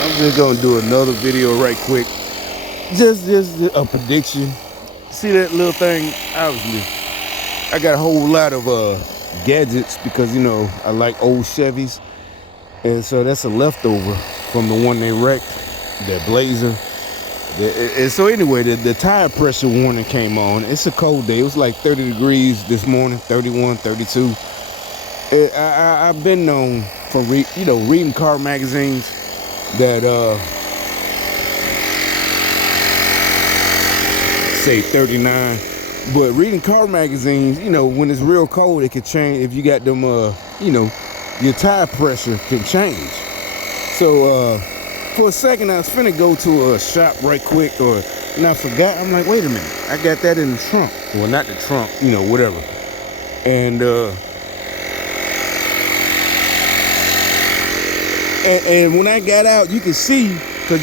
I'm just gonna do another video right quick. Just a prediction. See that little thing? Obviously, I got a whole lot of gadgets because I like old Chevys, and so that's a leftover from the one they wrecked, that Blazer. And so anyway, the tire pressure warning came on. It's a cold day. It was like 30 degrees this morning, 31, 32. I've been known for reading car magazines that say 39, but reading car magazines, when it's real cold, it can change. If you got them, your tire pressure can change. So for a second, I was finna go to a shop right quick, and I forgot. I'm like, wait a minute, I got that in the trunk. Well, not the trunk, whatever. And and when I got out, you can see, if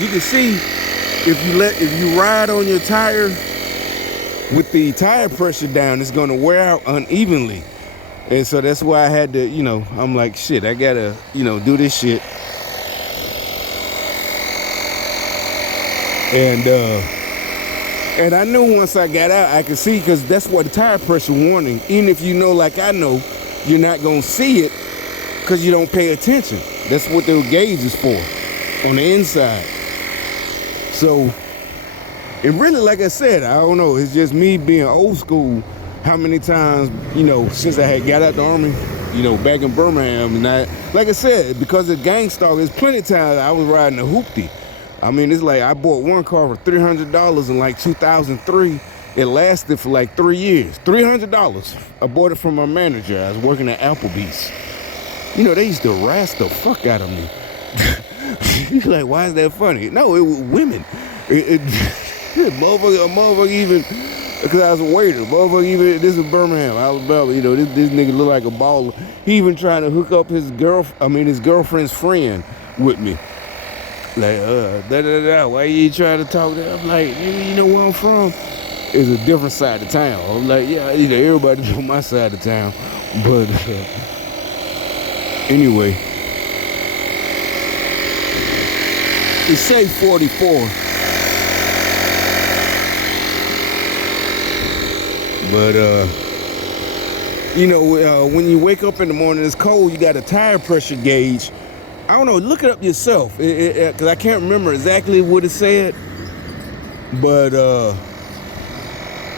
you ride on your tire with the tire pressure down, it's gonna wear out unevenly. And so that's why I had to, I'm like, shit, I gotta, do this shit. And I knew once I got out, I could see, because that's what the tire pressure warning, even if like I know, you're not gonna see it because you don't pay attention. That's what the gauge is for, on the inside. So, and really, like I said, I don't know, it's just me being old school. How many times, since I had got out the army, back in Birmingham, and like I said, because of gang stalker, there's plenty of times I was riding a hoopty. I mean, it's like I bought one car for $300 in like 2003. It lasted for like 3 years. $300. I bought it from my manager. I was working at Applebee's. They used to harass the fuck out of me. You're like, why is that funny? No, it was women. Motherfucker even, because I was a waiter. Motherfucker even, this is Birmingham, Alabama. This nigga look like a baller. He even trying to hook up his girlfriend's friend with me. Like, why you trying to talk to her? I'm like, nigga, you know where I'm from? It's a different side of town. I'm like, yeah, everybody know my side of town. But anyway, it say 44. But when you wake up in the morning, it's cold. You got a tire pressure gauge. I don't know. Look it up yourself, because I can't remember exactly what it said. But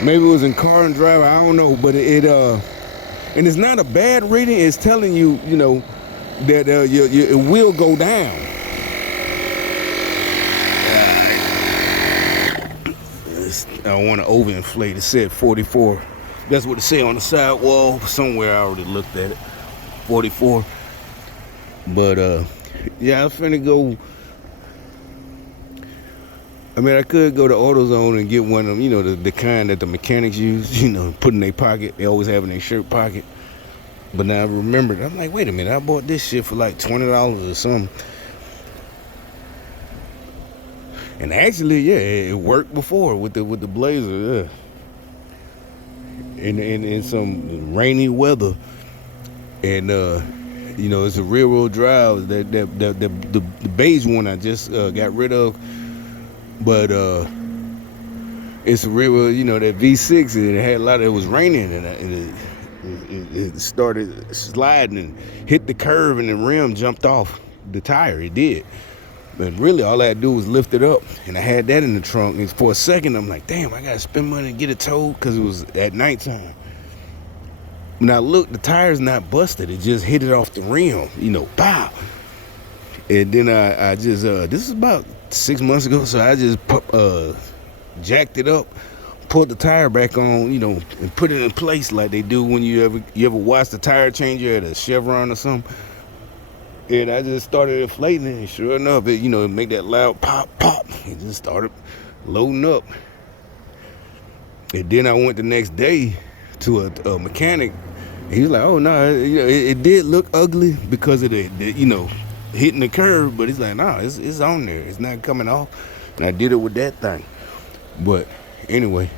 maybe it was in Car and Driver. I don't know. But and it's not a bad reading. It's telling you, that it will go down. I don't want to overinflate. It said 44. That's what it said on the sidewall. Somewhere I already looked at it. 44. But yeah, I was finna go. I mean, I could go to AutoZone and get one of them, the kind that the mechanics use, put in their pocket. They always have in their shirt pocket. But now I remembered, I'm like, wait a minute, I bought this shit for like $20 or something. And actually, yeah, it worked before with the Blazer, yeah. In some rainy weather, and it's a rear-wheel drive. The beige one I just got rid of, but it's a rear-wheel, that V6, and it had a lot. It was raining, and it started sliding and hit the curve, and the rim jumped off the tire. It did. But really, all I had to do was lift it up, and I had that in the trunk. And for a second, I'm like, damn, I gotta spend money to get it towed, because it was at nighttime. When I looked, the tire's not busted. It just hit it off the rim, pow. And then I just, this is about 6 months ago, so I just jacked it up, pulled the tire back on, and put it in place like they do when you ever watch the tire changer at a Chevron or something. And I just started inflating it, and sure enough, it make that loud pop, pop. It just started loading up. And then I went the next day to a mechanic. And he was like, oh, no, it did look ugly because of the hitting the curve. But he's like, no, it's on there. It's not coming off. And I did it with that thing. But anyway.